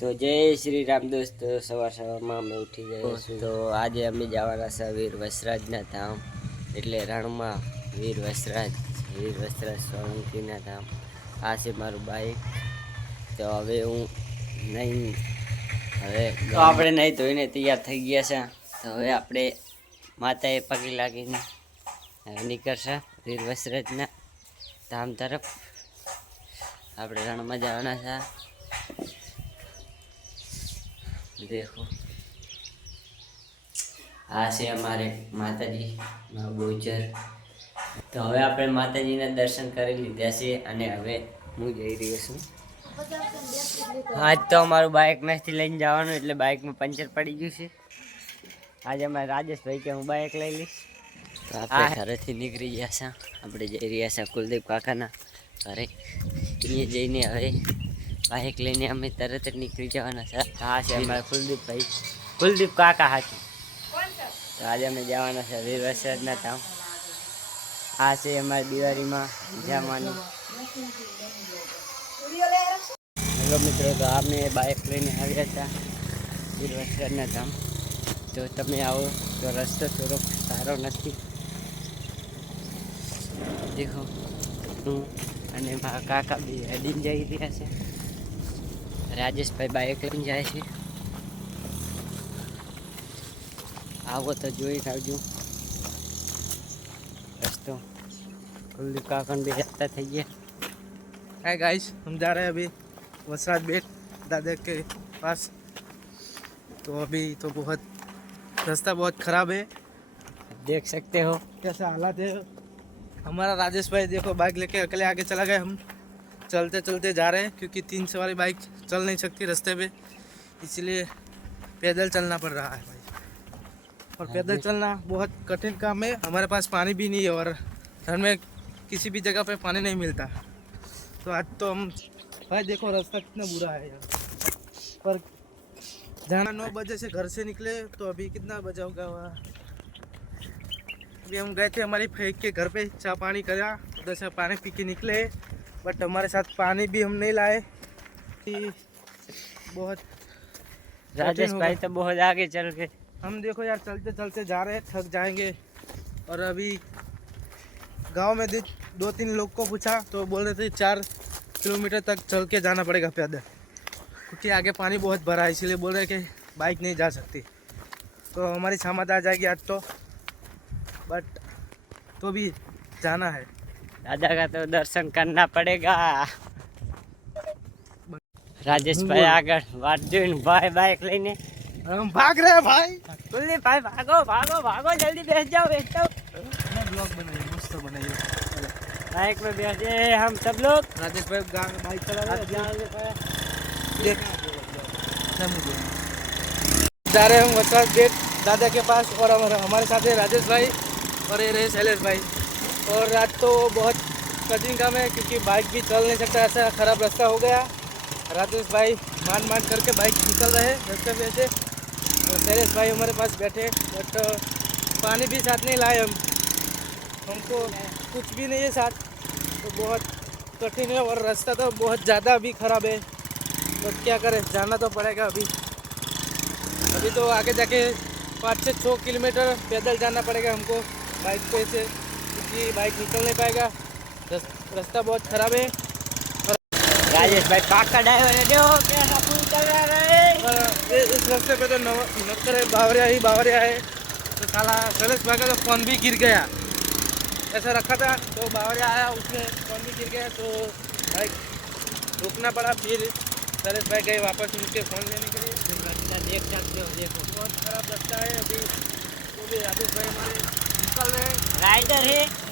તો જય શ્રી રામ દોસ્તો, સવાર સવારમાં અમે ઉઠી ગયા છું. તો આજે અમે જવાના છે વીર વસરાજના ધામ, એટલે રણમાં વીર વસરાજ સોલંકીના ધામ. આ છે મારું બાઈક. તો હવે હું આપણે નહીં ધોઈને તૈયાર થઈ ગયા છે. તો હવે આપણે માતાએ પગે લાગીને નીકળશે વીર વસરાજના ધામ તરફ. આપણે રણમાં જવાના છે. देखो આ છે અમારે માતાજી માં ગોચર. તો હવે આપણે માતાજીના દર્શન કરી લીધા છે અને હવે હું જઈ રહ્યો છું. આજ તો અમારું બાઇક નથી લઈને જવાનું, એટલે બાઇકમાં પંચર પડી ગયું છે. આજે અમારે રાજેશભાઈ કે હું બાઇક લઈ લઈશ. તો આપણે ઘરેથી નીકળી ગયા છે. આપણે જઈ રહ્યા છે કુલદીપ કાકાના ઘરે. અહીંયા જઈને હવે બાઇક લઈને અમે તરત જ નીકળી જવાના છે. હા છે અમારા કુલદીપ કાકા હાથી. તો આજે અમે જવાના છે વીર વસરાજના ધામ. આ છે અમારી દિવાળીમાં જવાનું. હેલો મિત્રો, તો અમે બાઇક લઈને આવ્યા હતા વીર વસરાજના ધામ. જો તમે આવો તો રસ્તો થોડોક સારો નથી. દેખો હું અને મારા કાકા બી હેડીને જઈ રહ્યા છે. રાજેશભાઈ બાઇક લઈને જાય છે. આવો તો જોઈ આવજો रस्तो. कुलदीप काकन भी रास्ता થઈ ગયા. हाय गाइस, हम जा रहे हैं अभी वसराज बेट दादा के पास. तो अभी तो बहुत रास्ता बहुत ख़राब है, देख सकते हो कैसे हालात है. हमारा राजेश भाई देखो बाइक लेके अकेले आगे चला गया. हम चलते चलते जा रहे हैं क्योंकि 3 सवारी बाइक चल नहीं सकती रास्ते पे, इसलिए पैदल चलना पड़ रहा है भाई. और पैदल चलना बहुत कठिन काम है. हमारे पास पानी भी नहीं है और घर में किसी भी जगह पे पानी नहीं मिलता. तो आज तो हम भाई देखो रास्ता कितना बुरा है यार. पर जाना 9 बजे से घर से निकले तो अभी कितना बजा होगा वहाँ. अभी हम गए थे हमारी फेंक के घर पे, चाय पानी करा, उधर से पानी पी के निकले. बट हमारे साथ पानी भी हम नहीं लाए कि बहुत राजेश भाई तो बहुत आगे चल गए. हम देखो यार चलते चलते जा रहे हैं, थक जाएंगे. और अभी गांव में 2-3 लोग को पूछा तो बोल रहे थे 4 किलोमीटर तक चल के जाना पड़ेगा पैदल, क्योंकि आगे पानी बहुत भरा है, इसलिए बोल रहे कि बाइक नहीं जा सकती. तो हमारी सामत आ जाएगी आज तो, बट तो भी जाना है. दादा का तो दर्शन करना पड़ेगा. राजेश भाई आगे वाट जोઈને भाई बाइक લઈને हम भाग रहे हैं भाई. कुलदीप भाई भागो भागो भागो, जल्दी बैठ जाओ. ब्लॉग बनाइए, मस्त बनाइए. बाइक में बैठे हम सब लोग. राजेश भाई बाइक चला रहे हैं. जा रहे हैं हम वसराज बेट दादा के पास. और हमारे साथ है राजेश भाई और ये रहे शैलेश भाई. और आज तो बहुत कठिन काम है क्योंकि बाइक भी चल नहीं सकता, ऐसा ख़राब रास्ता हो गया. राजेश भाई मान करके बाइक निकल रहे हैं रास्ते पे से. और शैलेश भाई हमारे पास बैठे, बट पानी भी साथ नहीं लाए. हमको कुछ भी नहीं है साथ, तो बहुत कठिन है. और रास्ता तो बहुत ज़्यादा अभी ख़राब है, बट क्या करें, जाना तो पड़ेगा. अभी तो आगे जाके 5 से 6 किलोमीटर पैदल जाना पड़ेगा हमको बाइक पे से, क्योंकि बाइक निकल नहीं पाएगा. रास्ता बहुत ख़राब है. राजेश भाई पाका ड्राइवर है, देखो कैसा पुल चल रहा है. और इस रास्ते पे तो नक्कर बावरिया है. तो साला शैलेश भाई का तो फ़ोन भी गिर गया. ऐसा रखा था तो बावरिया आया, उसने फ़ोन भी गिर गया, तो बाइक रुकना पड़ा. फिर शैलेश भाई गए वापस उनके फ़ोन लेने के लिए. देख सकते हो, देखो बहुत ख़राब रास्ता है. अभी तो भी राजेश भाई हमारे निकल रहे हैं.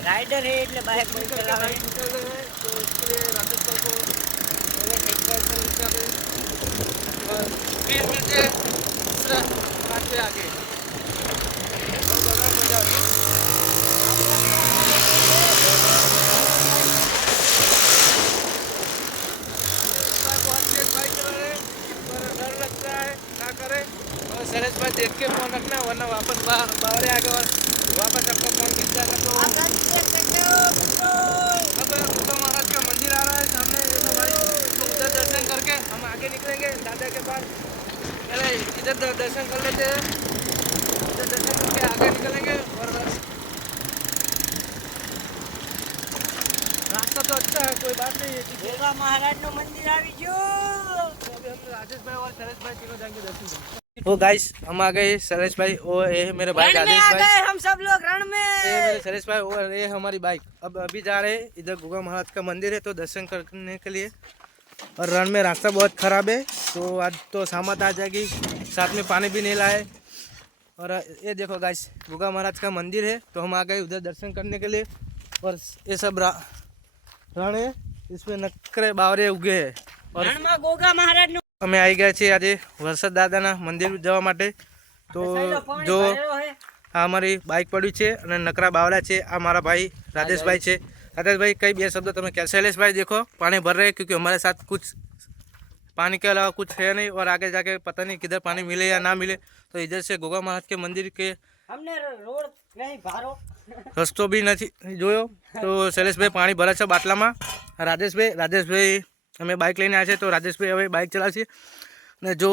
राइडर है એટલે બાइक में निकल चला रहे हैं, तो उसके लिए राजेश भाई को पहले टेक्निकल और फिर मिलते हैं दूसरा बात पे आगे. बहुत मजा आती है. बहुत तेज बाइक चला रहे हैं, पर डर लगता है, क्या करें. और शैलेश भाई देख के फ़ोन रखना, वरना वापस बाहर आ गए और वापस आपका फ़ोन गिर जाएगा. तो अब तो महाराज का मंदिर आ रहा है सामने. देखो भाई, तो उधर दर्शन करके हम आगे निकलेंगे दादा के पास। पहले इधर दर्शन कर लेते हैं, इधर दर्शन करके आगे निकलेंगे। और रास्ता तो अच्छा है, कोई बात नहीं है। ગોગા મહારાજનું મંદિર આવી ગયું। तो अभी हम राजेश भाई और शैलेश भाई तीनों जाएंगे दर्शन करने। तो गाइस हम आ गए, शैलेश भाई और ये है मेरे भाई रण में राजेश आ भाई, गए हम सब लोग रण ये में। मेरे शैलेश भाई और ये हमारी बाइक। अब अभी जा रहे हैं इधर गोगा महाराज का मंदिर है तो दर्शन करने के लिए। और रण में रास्ता बहुत ख़राब है तो आज तो सामत आ जाएगी, साथ में पानी भी नहीं लाए। और ये देखो गाइस गोगा महाराज का मंदिर है तो हम आ गए उधर दर्शन करने के लिए। और ये सब रण है, इसमें नकरे बावरे उगे है। और રણમાં ગોગા મહારાજનું અમે આવી ગયા છીએ આજે વરસાદ દાદાના મંદિર જવા માટે। તો જો આ અમારી બાઇક પડી છે અને નકરા બાવલા છે, આ મારા ભાઈ राजेश છે। राजेश भाई कई बे शब्द तुम्हें क्या? शैलेश भाई देखो पानी भर रहे हैं क्योंकि हमारे साथ कुछ पानी के अलावा कुछ है नहीं और आगे जाके पता नहीं किधर पानी मिले या ना मिले। तो इधर से गोगा महाराज के मंदिर के हमने रोड नहीं भारो રસ્તો બી નથી જોયો તો શૈલેષભાઈ પાણી ભરે છે બાટલામાં। રાજેશભાઈ અમે બાઇક લઈને આવ્યા છે તો રાજેશભાઈ હવે બાઇક ચલાવશે। અને જો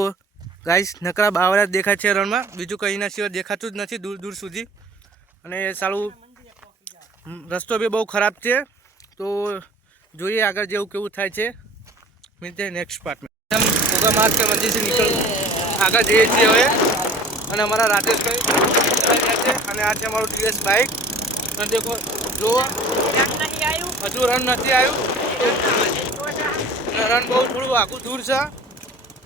ગાઈસ નકરા બાવરા દેખાય છે રણમાં, બીજું કંઈ ના સિવાય દેખાતું જ નથી દૂર દૂર સુધી। અને સારું રસ્તો બી બહુ ખરાબ છે તો જોઈએ આગળ જેવું કેવું થાય છે। મિલતે નેક્સ્ટ પાર્ટ में हम गोगा महाराज के मंदिर से निकल આગળ જઈએ છીએ હવે। અને અમારા રાજેશભાઈ અને આ છે અમારું ટીવીએસ બાઇક। અને દેખો જો રણ નહીં આવ્યું। હજુ રણ નથી આવ્યું અને રણ બહુ થોડું આખું દૂર છે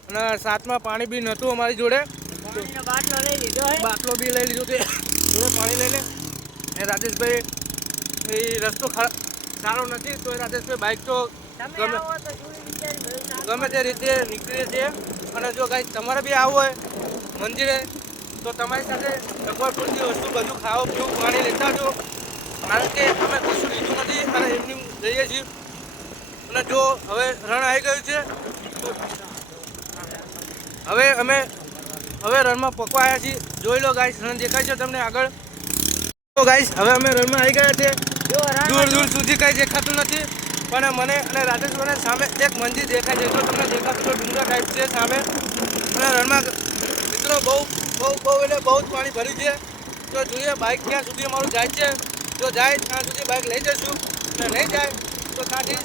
અને સાથમાં પાણી બી નહોતું અમારી જોડે, પાણીનો બાટલો લઈ લીધો હે। બાટલો બી લઈ લીધો તે જોડે પાણી લઈને। એ રાજેશભાઈ એ રસ્તો સારો નથી તો એ રાજેશભાઈ બાઇક તો તમે ગમે આવો તો જોઈ વિચારી બધું સારું। ગમે તે રીતે નીકળીએ છીએ। અને જો કાંઈ તમારે બી આવવું હોય મંદિરે તો તમારી સાથે ભગવાન પૂરતી વસ્તુ બધું ખાઓ પીવું પાણી લેતા જો, કારણ કે અમે કશું લીધું નથી અને એમની જઈએ છીએ। અને જો હવે રણ આવી ગયું છે તો હવે રણમાં પકવા આવ્યા છીએ। જોઈ લો ગાઈસ રણ દેખાય છે તમને આગળ। તો ગાઈસ હવે અમે રણમાં આવી ગયા છે। જો રણ દૂર દૂર સુધી કંઈ દેખાતું નથી પણ મને અને રાજેશભાઈને સામે એક મંદિર દેખાય છે, જો તમને દેખાતું તો ડુંગર ટાઈપ છે સામે। અને રણમાં મિત્રો બહુ એટલે બહુ જ પાણી ભર્યું છે તો જોઈએ બાઇક ક્યાં સુધી અમારું જાય છે। જો જાય ત્યાં સુધી બાઇક લઈ જઈશું અને નહીં જાય તો ત્યાંથી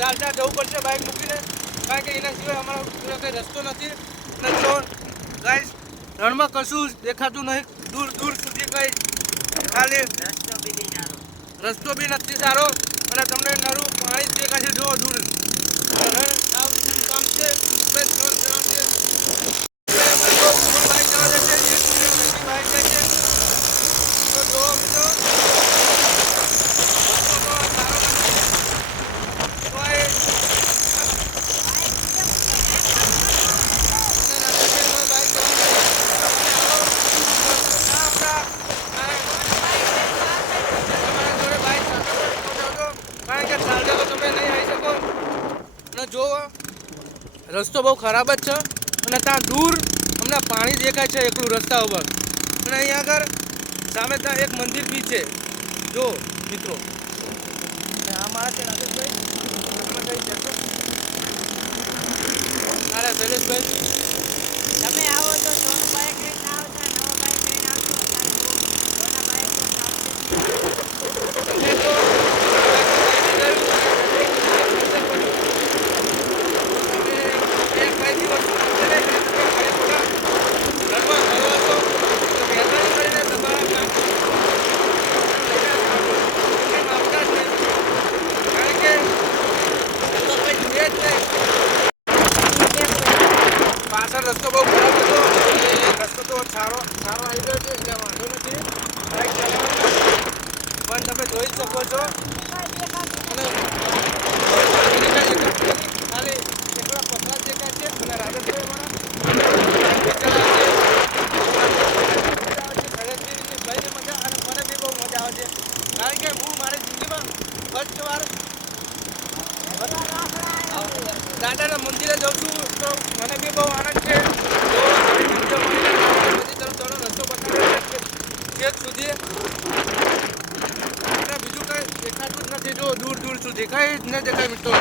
ચાલતા જવું પડશે બાઇક મૂકીને, કારણ કે એના સિવાય અમારો બીજો કંઈ રસ્તો નથી। અને જો ગાઈસ રણમાં કશું દેખાતું નહીં દૂર દૂર સુધી કંઈ, ખાલી રસ્તો બી નથી સારો અને તમને નરું પાણી જ દેખાય છે જો દૂર। કામ છે કારણ કે ચાલતા તો તમે નહીં આવી શકો અને જો રસ્તો બહુ ખરાબ જ છે અને ત્યાં દૂર અમને પાણી દેખાય છે એકલું રસ્તા ઉપર। અને અહીંયા આગળ સામે ત્યાં એક મંદિર બી છે જો મિત્રો। આ મારા છે રાજેશભાઈ, અરે શૈલેષભાઈ તમે આવો તો સોનું બાઈક લઈને આવતા, નવો બાઈક લઈને આવજો। સોના બાઈક તો સારું તમે તો પાછળ રસ્તો બહુ ખરાબ હતો, રસ્તો તો સારો આવી ગયો છે એટલે વાંધો નથી બાઇક ચલાવવાનો, પણ તમે જોઈ જ શકો છો। અને ખાલી એકલા પતરા જ દેખાય છે અને રાજેશભાઈ મારા ભાઈને મજા અને મને બી બહુ મજા આવે છે, કારણ કે હું મારી જિંદગીમાં ફર્સ્ટ વાર દાદાના મંદિરે જાઉં છું તો મને બી બહુ આનંદ છે। બધી તરફ થોડો રસ્તો બતાવ્યો છે છેક સુધી અને બીજું કંઈ દેખાતું જ નથી જો દૂર દૂર સુધી કંઈ જ ન દેખાય મિત્રો।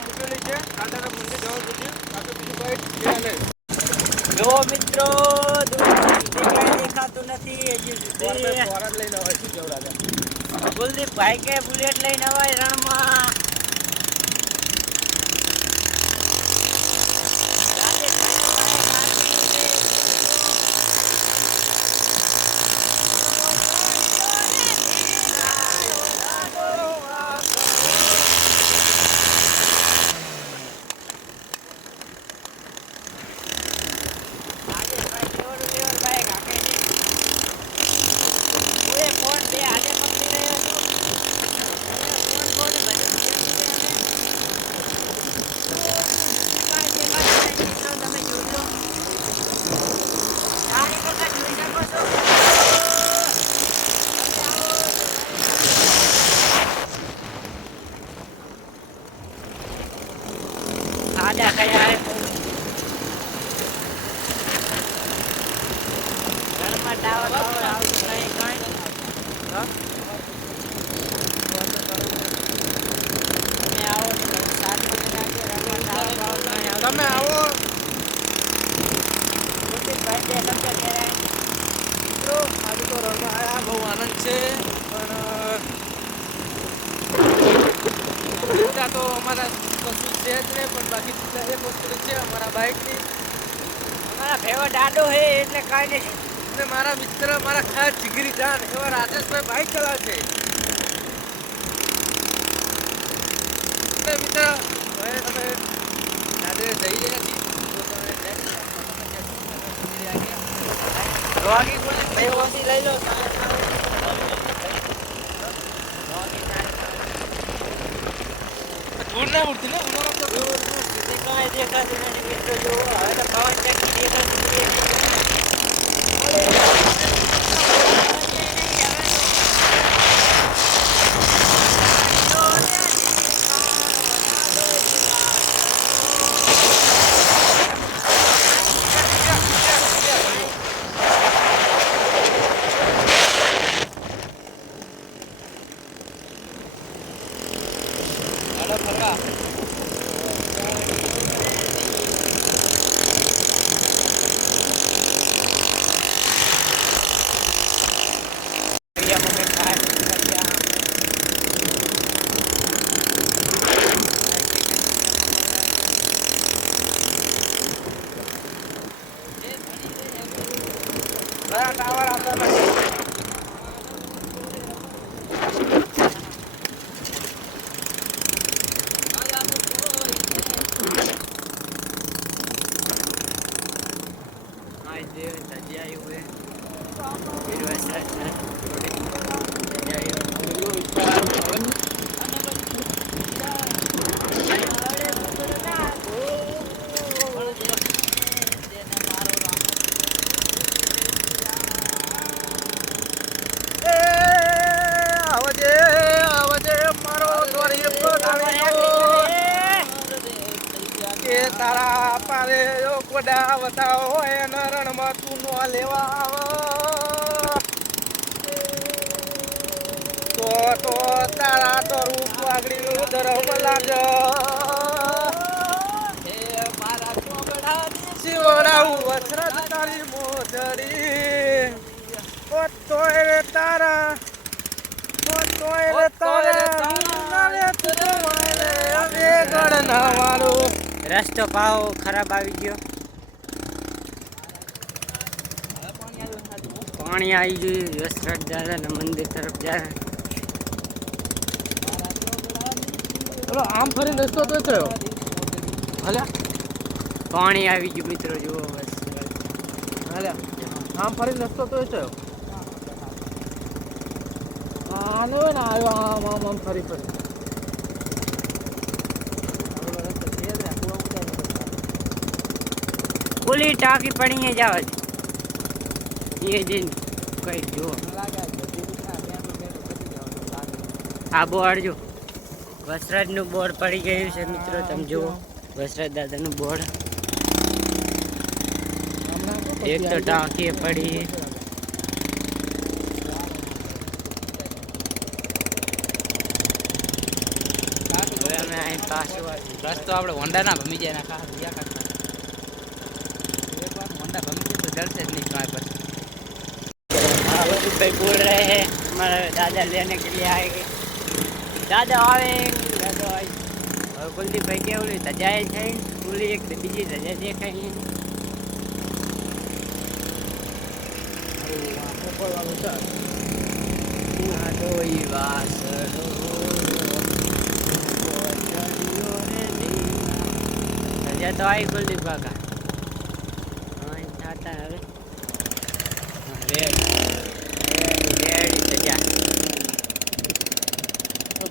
મૂકેલી છે દાદાના મંદિર જવા સુધી બાકી બીજું કઈ નહીં. જો મિત્રો દેખાતું નથી હજી સુધી. ફોરન લઈને આવે છે કેવું રાજા. કુલદીપ ભાઈ કે બુલેટ લઈને અવાય રણમાં. આડા કયા ઘરમાં ટાવર આવતું નહીં કાંઈ. તમે આવો સાત વાગે ઘરમાં ટાવર આવતું. તમે આવો ભાઈ બે શબ્દ કહેવાય. મિત્રો આજે તો રણમાં આવ્યા બહુ આનંદ છે પણ તો અમારા કશું છે જ નહીં પણ બાકી એક વસ્તુ છે અમારા બાઇકની. અમારા ભેવો દાડો હે એટલે કાંઈ નહીં. અને મારા મિત્ર મારા ખાસ જીગરી જાન એવા રાજેશભાઈ બાઇક ચલાવશે. મિત્ર હવે તમે દાદરે જઈ રહ્યા છીએ રોગી બોલે ભાઈ ઓછી લઈ લો. ધૂળ ના ઉડતી ને ઉનાળા તો કાંઈ દેખાતું નથી મિત્રો. જો હવે તો પવન ચક્કી દેખાતું નથી. ટાવર આવતા નથી. તારા પારે કોડા બતાવો એના રણમાં તું નો લેવા આવ તો તારા તો રૂપ વાગડી નું ધરમ લાગજો. મારા ચોગડા શિવડાવું વસરત તારી મોજડી ઓ તોય રે તારા ઓ તોય રે તારા ગણના વાળું. રસ્તો પાવો ખરાબ આવી ગયો. પાણી આવી ગયું. વસરાટ દાદાના મંદિર તરફ જાય. બોલો આમ ફરીને રસ્તો તો થયો હાલ્યા. પાણી આવી ગયું મિત્રો. જુઓ બસ હાલ્યા આમ ફરીને રસ્તો તો થયો. આનો ને આવ્યો આમ આમ આમ ફરી ફરી. ખુલ્લી ટાંકી પડીને જવા દે. એ જઈને કઈ જુઓ આ બોર્ડ જો વસરાજનું બોર્ડ પડી ગયું છે મિત્રો. તમે જુઓ વસરાજ દાદાનું બોર્ડ. એક તો ટાંકી પડી. અહીં પાછું રસ્તો આપણે હોન્ડાના ભમી જાય ના ખા દિયા કરતા एक बार होंडा भमी तो डर से नहीं कहाँ पर भाई बोल रहे हैं हमारे दादा लेने के लिए आएंगे दादा आएंगे दादा आए और कुलदीप भाई के बोले सजाए છે બોલી એક બીજી સજા દેખાય સજા તો આવી કુલદીપ કાકા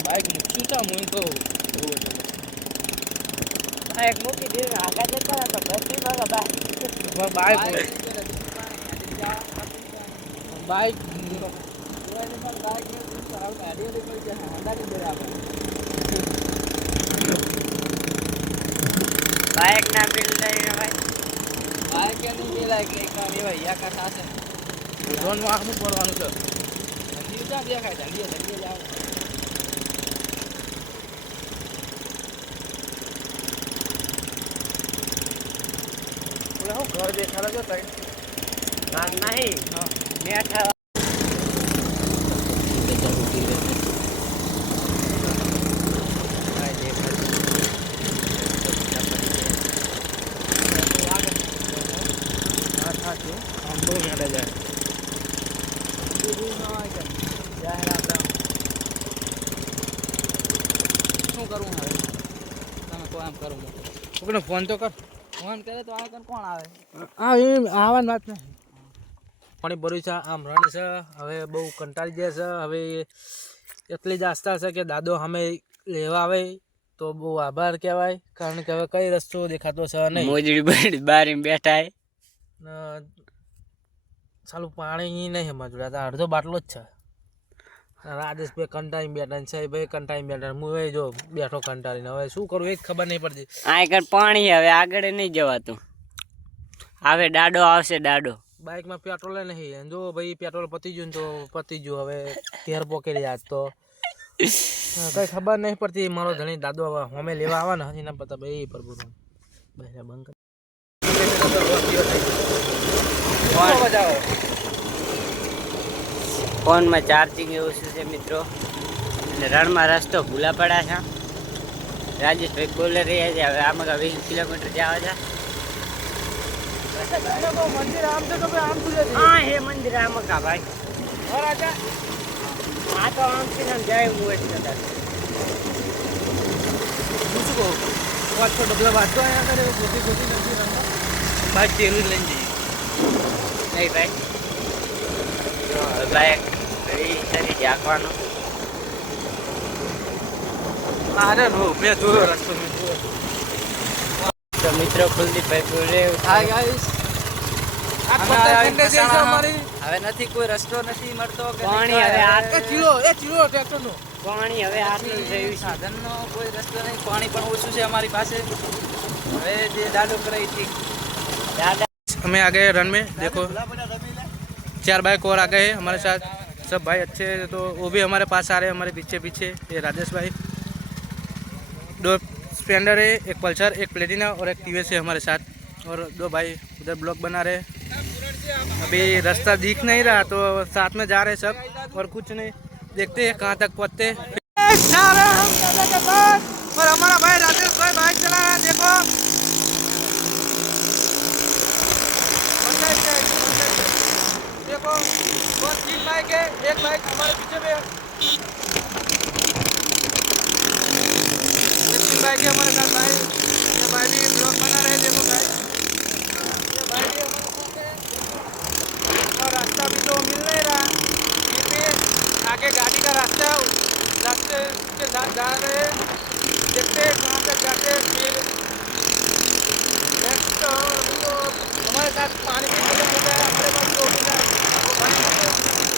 बाइक मुक्की था मुझे तो एक मूकी दे आगा देता तो बस भागा बाइक बाइक बाइक ना मिल रही है भाई बाइक क्या नहीं मिला कि काम ये भैया का साथ है ड्रोन में आँख में पड़वानो છે ઠંડી ક્યાં દેખાય ઠંડી જાવ હું ઘર દેખાડો છો તઈ કામ નહીં મેઠા શું કરવું હવે તમે કોઈ આમ કરું કોઈને ફોન તો કર ફોન કરે તો આ કોણ આવે હા એ આવવાની વાત નહીં પાણી ભર્યું છે આમ રણી છે હવે બહુ કંટાળી જાય છે હવે એટલી જ આસ્થા છે કે દાદો અમે લેવા આવે તો બહુ આભાર કહેવાય કારણ કે હવે કઈ રસ્તો દેખાતો છે નહીં મોજડી બારી બેઠા ચાલું પાણી નહીં સમજ અડધો બાટલો જ છે રાજેશભાઈ કંટાળી બેઠા છે ભાઈ કંટાળી બેઠા હું એ જો બેઠો કંટાળીને હવે શું કરું એ જ ખબર નહીં પડતી આ આગળ પાણી હવે આગળ નહીં જવાતું હવે દાડો આવશે દાડો બાઇકમાં પેટ્રોલ નહીં જો ભાઈ પેટ્રોલ પતી ગયું ને તો પતી ગયું હવે ઘેર પોકેલી આજ તો કઈ ખબર નહીં પડતી મારો ધણી દાદો અમે લેવા આવવાના એના પતા ભાઈ પ્રભુ ભાઈ બંધ ફોનમાં ચાર્જિંગ એવું શું છે મિત્રો અને રણમાં રસ્તો ભૂલા પડ્યા છે રાજેશભાઈ બોલે રહ્યા છે હવે આમાં 20 કિલોમીટર જવા છે મંદિર આમ છે તો આમ હા હે મંદિર આમાં કા ભાઈ આ તો આમ છે ને જય હું જ નતા શું કહું વાત તો ડબલા વાંચો અહીંયા કરે ખોટી ખોટી નથી રમવા બાઇક તેલું લઈને જઈએ નહીં ભાઈ બાઇક ઘડી સરી ઝાંકવાનો અરે નો મેં જોયો રસ્તો મેં જોયો તો મિત્રો કુલદીપભાઈ બોલે હાય ગાઈસ હવે નથી કોઈ રસ્તો નથી મળતો પાણી હવે ચીલો ટ્રેક્ટરનો પાણી હવે આટલું થયું સાધનનો કોઈ રસ્તો નહીં પાણી પણ ઓછું છે हमारी પાસે હવે જે દાદો કરે ઠીક दादा हमें आ गए रन में देखो 4 बाइक और आ गए हैं हमारे साथ सब भाई अच्छे हैं तो वो भी हमारे पास आ रहे हैं हमारे पीछे पीछे ये राजेश भाई 2 स्प्लेंडर है एक पल्सर एक प्लेटिना और एक टीवीएस है हमारे साथ और 2 भाई उधर ब्लॉग बना रहे हैं अभी रास्ता दिख नहीं रहा तो साथ में जा रहे हैं सब और कुछ नहीं देखते हैं कहाँ तक पहुँचते हैं और हमारा भाई राजेश भाई बाइक चला रहा है देखो देखो 3 बाइक है एक बाइक हमारे पीछे में 3 बाइक है हमारे साथ भाई ये भाई भी ब्लॉग बना रहे देखो भाई ये भाई भी हमारे साथ है और रास्ता भी तो मिल नहीं रहा ये आगे गाड़ी का रास्ता रास्ते के साथ जा रहे हैं देखते हैं कहाँ तक जाते हैं फिर नेक्स्ट तो हमारे साथ पानी की प्रॉब्लम हो गया हमारे पास तो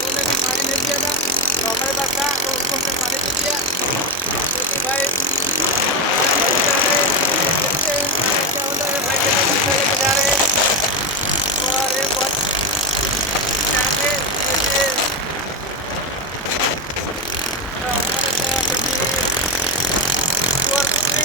उन्होंने भी पानी नहीं दिया था तो हमारे पास था तो उसको हमने पानी नहीं दिया क्योंकि भाई क्या होता है भाई लेके जा रहे हैं और ये बहुत हमारे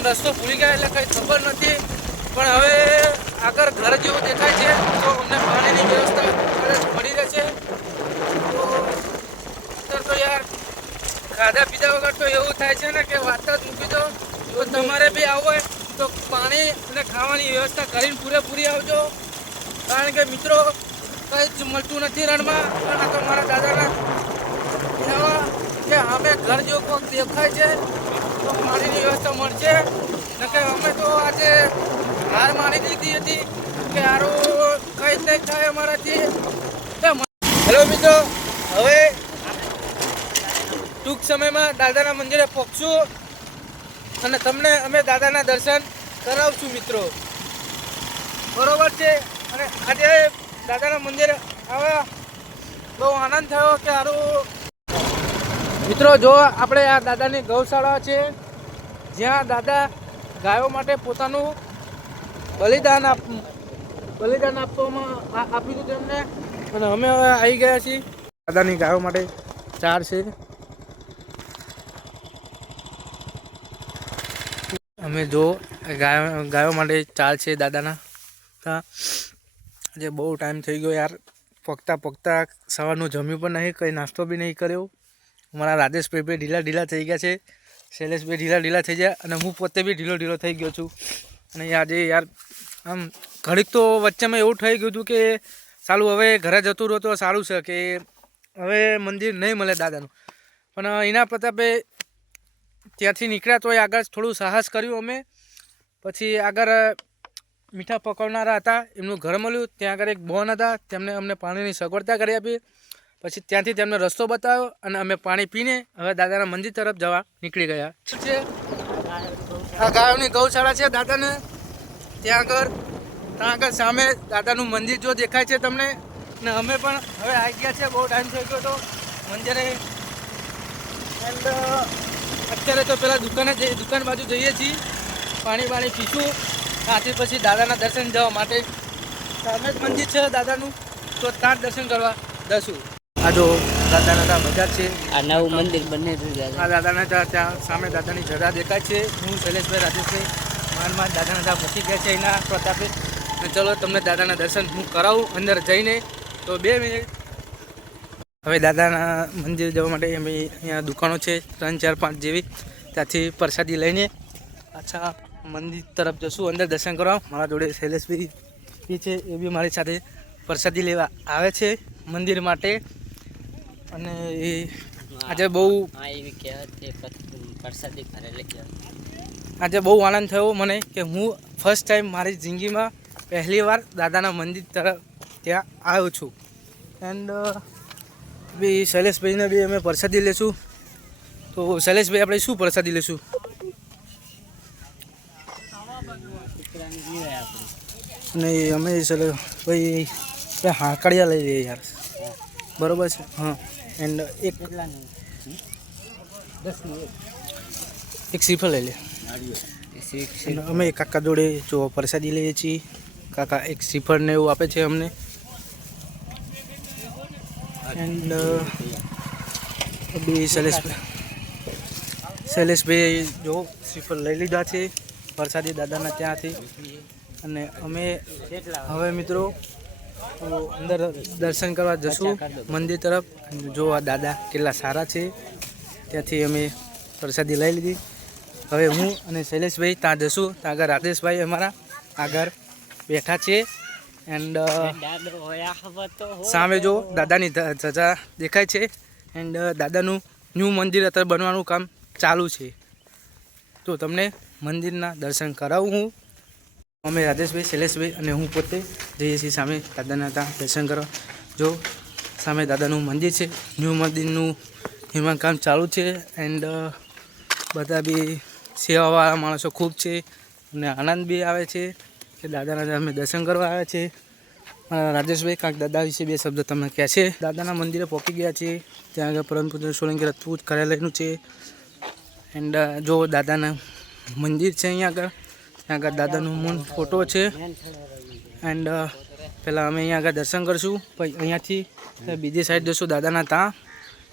પણ રસ્તો ભૂલી ગયા એટલે કંઈ ખબર નથી. પણ હવે આગળ ઘર જેવું દેખાય છે તો અમને પાણીની વ્યવસ્થા કદાચ મળી રહેશે. તો યાર ખાધા પીધા વગર તો એવું થાય છે ને કે વાત જ મૂકી દો. જો તમારે બી આવવું હોય તો પાણી અને ખાવાની વ્યવસ્થા કરીને પૂરેપૂરી આવજો. કારણ કે મિત્રો કંઈ જ મળતું નથી રણમાં. અને તો મારા દાદાના કહેવા કે અમે ઘર જેવું કોઈક દેખાય છે તો પાણીની વ્યવસ્થા મળશે. ને કે અમે તો આજે હાર માની લીધી હતી કે હારું કંઈ જ નહીં થાય અમારાથી. હેલો મિત્રો, હવે ટૂંક સમયમાં દાદાના મંદિરે પહોંચશું અને તમને અમે દાદાના દર્શન કરાવશું મિત્રો. બરોબર છે. અને આજે દાદાના મંદિરે આવ્યા બહુ આનંદ થયો કે સારું. મિત્રો જો આપણે આ દાદાની ગૌશાળા છે જ્યાં દાદા ગાયો માટે પોતાનું બલિદાન આપવામાં આપ્યું હતું તેમને. અને અમે હવે આવી ગયા છીએ. દાદાની ગાયો માટે ચાર છે. અમે જો ગાયો માટે ચાર છે દાદાના. આજે બહુ ટાઈમ થઈ ગયો યાર. પગતા સવારનું જમ્યું પણ નહીં, કંઈ નાસ્તો બી નહીં કર્યો. અમારા રાજેશભાઈ બી ઢીલા થઈ ગયા છે, શૈલેષભાઈ ઢીલા થઈ ગયા અને હું પોતે બી ઢીલો થઈ ગયો છું. અને આજે યાર આમ ઘડીક તો વચ્ચેમાં એવું થઈ ગયું હતું કે સારું હવે ઘરે જતું રહો તો સારું છે કે હવે મંદિર નહીં મળે દાદાનું. પણ એના પ્રતાપે ત્યાંથી નીકળ્યા તોય આગળ થોડું સાહસ કર્યું અમે. પછી આગળ મીઠા પકવનારા હતા, એમનું ઘર મળ્યું. ત્યાં આગળ એક બોન હતા, તેમને અમને પાણીની સગવડતા કરી આપી. પછી ત્યાંથી તેમને રસ્તો બતાવ્યો અને અમે પાણી પીને હવે દાદાના મંદિર તરફ જવા નીકળી ગયા છે. આ ગાયોની ગૌશાળા છે દાદાને. ત્યાં આગળ સામે દાદાનું મંદિર જો દેખાય છે તમને. અને અમે પણ હવે આવી ગયા છે, બહુ ટાઈમ થઈ ગયો હતો મંદિરે. એન્ડ અત્યારે તો પેલા દુકાન બાજુ જઈએ છીએ, પાણી પીશું. ત્યાંથી પછી દાદાના દર્શન જવા માટે સામે જ મંદિર છે દાદાનું, તો ત્યાં દર્શન કરવા જશું. આ જો દાદાના ત્યાં બજાર છે. આ નવું મંદિર બને છે આ દાદાના ત્યાં સામે દાદાની જરા દેખાય છે. હું શૈલેષભાઈ રાજેશભાઈ માન દાદાના ત્યાં પહોંચી ગયા છે એના પ્રતાપે. ચલો તમને દાદાના દર્શન હું કરાવું અંદર જઈને. તો 2 મિનિટ. હવે દાદાના મંદિર જવા માટે અમે અહીંયા દુકાનો છે 3, 4, 5 જેવી. ત્યાંથી પ્રસાદી લઈને પાછા મંદિર તરફ જશું, અંદર દર્શન કરવા. મારા જોડે શૈલેષભાઈ છે, એ બી મારી સાથે પ્રસાદી લેવા આવે છે મંદિર માટે. અને એ આજે બહુ આજે બહુ આનંદ થયો મને કે હું ફર્સ્ટ ટાઈમ મારી જિંદગીમાં પહેલી વાર દાદાના મંદિર તરફ ત્યાં આવ્યો છું. એન્ડ બી શૈલેષભાઈને બી અમે પ્રસાદી લઈશું. તો શૈલેષભાઈ આપણે શું પ્રસાદી લઈશું? નહીં અમે ભાઈ હાકડિયા લઈ લઈએ યાર. બરોબર છે. હા. એન્ડ એક શ્રીફળ લઈ લે. અમે કાકા જોડે જો પ્રસાદી લઈએ છીએ. કાકા એક શ્રીફળ ને એવું આપે છે અમને. એન્ડ બી શૈલેષભાઈ જો શ્રીફળ લઈ લીધા છે પ્રસાદી દાદાના ત્યાંથી. અને અમે હવે મિત્રો અંદર દર્શન કરવા જશું મંદિર તરફ. જો આ દાદા કેટલા સારા છે. ત્યાંથી અમે પ્રસાદી લઈ લીધી. હવે હું અને શૈલેષભાઈ ત્યાં જશું. ત્યાં આગળ રાજેશભાઈ અમારા આગળ બેઠા છે. એન્ડ સામે જો દાદાની ધજા દેખાય છે. એન્ડ દાદાનું ન્યૂ મંદિર અત્યારે બનવાનું કામ ચાલુ છે. તો તમને મંદિરના દર્શન કરાવું હું. અમે રાજેશભાઈ, શૈલેષભાઈ અને હું પોતે જઈએ છીએ સામે દાદાના ત્યાં દર્શન કરવા. જો સામે દાદાનું મંદિર છે, ન્યૂ મંદિરનું નિર્માણ કામ ચાલુ છે. એન્ડ બધા બી સેવાવાળા માણસો ખૂબ છે. અમને આનંદ બી આવે છે કે દાદાના ત્યાં અમે દર્શન કરવા આવ્યા છે. રાજેશભાઈ કાંક દાદા વિશે 2 શબ્દ તમને કહે છે. દાદાના મંદિરે પહોંચી ગયા છે. ત્યાં આગળ પરમ પૂજ્ય સોલંકી રાજપૂત કાર્યાલયનું છે. એન્ડ જો દાદાના મંદિર છે અહીંયા આગળ. ત્યાં આગળ દાદાનું મૂળ ફોટો છે. એન્ડ પહેલાં અમે અહીંયા આગળ દર્શન કરીશું. પછી અહીંયાથી બીજી સાઈડ જશું દાદાના ત્યાં.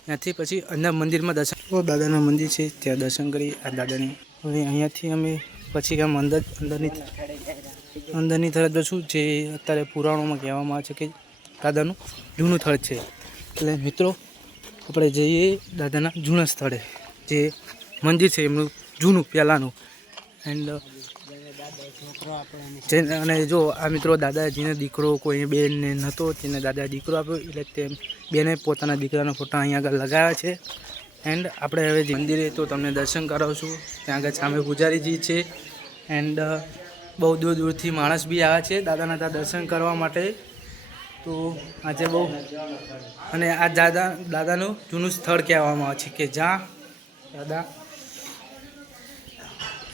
ત્યાંથી પછી અંદર મંદિરમાં દર્શન. તો દાદાનું મંદિર છે ત્યાં દર્શન કરી આ દાદાની. હવે અહીંયાથી અમે પછી આમ અંદરની તરફ જશું, જે અત્યારે પુરાણોમાં કહેવામાં આવે છે કે દાદાનું જૂનું સ્થળ છે. એટલે મિત્રો આપણે જઈએ દાદાના જૂના સ્થળે, જે મંદિર છે એમનું જૂનું પહેલાંનું. એન્ડ અને જો આ મિત્રો દાદાજીને દીકરો કોઈ બેનને નહોતો, તેને દાદાએ દીકરો આપ્યો, એટલે તે બેને પોતાના દીકરાનો ફોટો અહીંયા આગળ લગાવ્યા છે. એન્ડ આપણે હવે મંદિરે તો તમને દર્શન કરાવશું. ત્યાં આગળ સામે પૂજારીજી છે. એન્ડ બહુ દૂર દૂરથી માણસ બી આવે છે દાદાના ત્યાં દર્શન કરવા માટે. તો આજે બહુ, અને આ દાદાનું જૂનું સ્થળ કહેવામાં આવે છે કે જ્યાં દાદા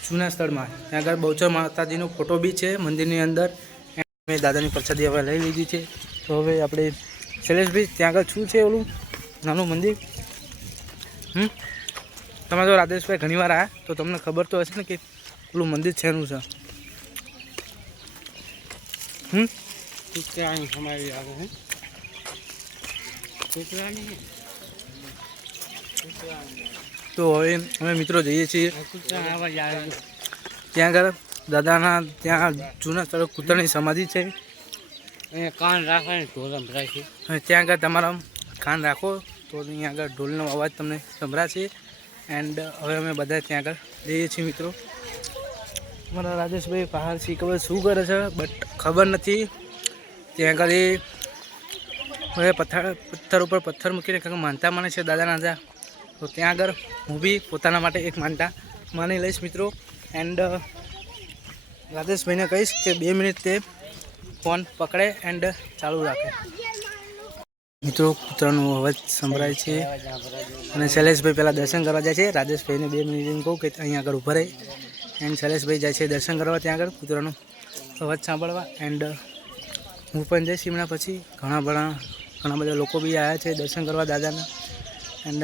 જૂના સ્થળમાં ત્યાં આગળ બહુચર માતાજીનો ફોટો બી છે મંદિરની અંદર. મેં દાદાની પ્રસાદી હવે લઈ લીધી છે. તો હવે આપણે શૈલેષભાઈ ત્યાં આગળ શું છે ઓલું નાનું મંદિર? તમે તો રાજેશભાઈ ઘણી વાર આવ્યા તો તમને ખબર તો હશે ને કે ઓલું મંદિર છે એનું છે. તો હવે અમે મિત્રો જઈએ છીએ ત્યાં આગળ દાદાના, ત્યાં જૂના સ્થળે કૂતરની સમાધિ છે. કાન રાખે ઢોલ સંભળાય છે. અને ત્યાં આગળ તમારા કાન રાખો તો અહીંયા આગળ ઢોલનો અવાજ તમને સંભળાશે. એન્ડ હવે અમે બધા ત્યાં આગળ જઈએ છીએ મિત્રો. મારા રાજેશભાઈ બહાર શી ખબર શું કરે છે, બટ ખબર નથી. ત્યાં આગળ એ હવે પથ્થર ઉપર પથ્થર મૂકીને કંઈક માનતા માને છે દાદાના ત્યાં. તો ત્યાં આગળ હું બી પોતાના માટે એક માનતા માની લઈશ મિત્રો. એન્ડ રાજેશભાઈને કહીશ કે 2 મિનિટ તે ફોન પકડે એન્ડ ચાલુ રાખે. મિત્રો કૂતરાનો અવાજ સંભળાય છે અને શૈલેષભાઈ પહેલાં દર્શન કરવા જાય છે. રાજેશભાઈને 2 મિનિટ કહું કે અહીંયા આગળ ઊભા રહે. એન્ડ શૈલેષભાઈ જાય છે દર્શન કરવા ત્યાં આગળ કૂતરાનો અવાજ સાંભળવા. એન્ડ હું પણ જઈશ એમના પછી. ઘણા બધા લોકો બી આવ્યા છે દર્શન કરવા દાદાના. એન્ડ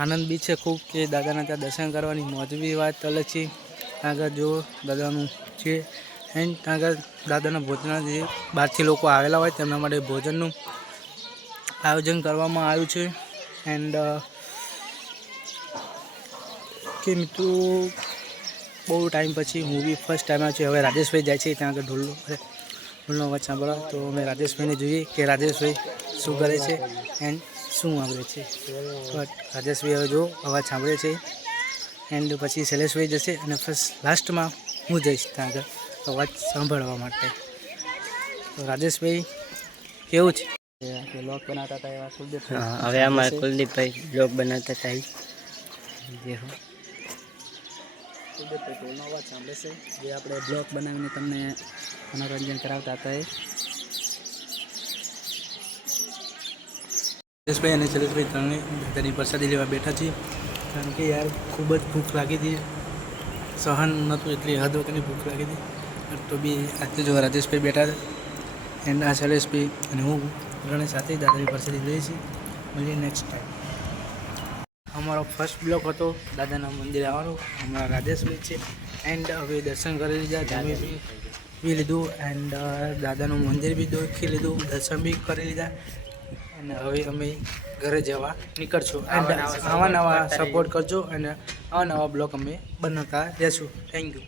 આનંદ બી છે ખૂબ કે દાદાના ત્યાં દર્શન કરવાની મોજ બી વાત અલગ છે. ત્યાં આગળ જો દાદાનું છે. એન્ડ ત્યાં આગળ દાદાના ભોજન, જે બહારથી લોકો આવેલા હોય તેમના માટે ભોજનનું આયોજન કરવામાં આવ્યું છે. એન્ડ કે મિત્રો બહુ ટાઈમ પછી હું બી ફર્સ્ટ ટાઈમ આવ્યો છું. હવે રાજેશભાઈ જાય છે ત્યાં આગળ ઢોલનો અવાજ સાંભળવા. તો અમે રાજેશભાઈને જોઈએ કે રાજેશભાઈ શું કરે છે એન્ડ શું સાંભળે છે. બટ રાજેશભાઈ હવે જો અવાજ સાંભળે છે. એન્ડ પછી શૈલેષભાઈ જશે અને ફર્સ્ટ લાસ્ટમાં હું જઈશ ત્યાં આગળ અવાજ સાંભળવા માટે. તો રાજેશભાઈ કેવું છે? બ્લોગ બનાવતા હતા એવા કુલદીપ. હવે અમારે કુલદીપભાઈ બ્લોગ બનાવતા હતા. કુલદીપભાઈ ઢોલનો અવાજ સાંભળે છે, જે આપણે બ્લોગ બનાવીને તમને મનોરંજન કરાવતા હતા એ. શૈલેષભાઈ અને શૈલેષભાઈ ત્રણે દાદાની પ્રસાદી લેવા બેઠા છીએ. કારણ કે યાર ખૂબ જ ભૂખ લાગી હતી, સહન નહોતું, એટલી હદ વગરની ભૂખ લાગી હતી. તો બી આજે જો રાજેશભાઈ બેઠા હતા એન્ડ આ શૈલેષભાઈ અને હું ત્રણે સાથે દાદાની પ્રસાદી લઈએ છીએ. મળીએ નેક્સ્ટ ટાઈમ. અમારો ફર્સ્ટ બ્લોક હતો દાદાના મંદિરે આવવાનો. અમારા રાજેશભાઈ છે. એન્ડ હવે દર્શન કરી લીધા, જમી બી લીધું. એન્ડ દાદાનું મંદિર બી દેખી લીધું, દર્શન બી કરી લીધા. અને હવે અમે ઘરે જવા નીકળશું. એન્ડ આવા નવા સપોર્ટ કરજો અને આવા નવા બ્લોગ અમે બનાવતા રહેશું. Thank you.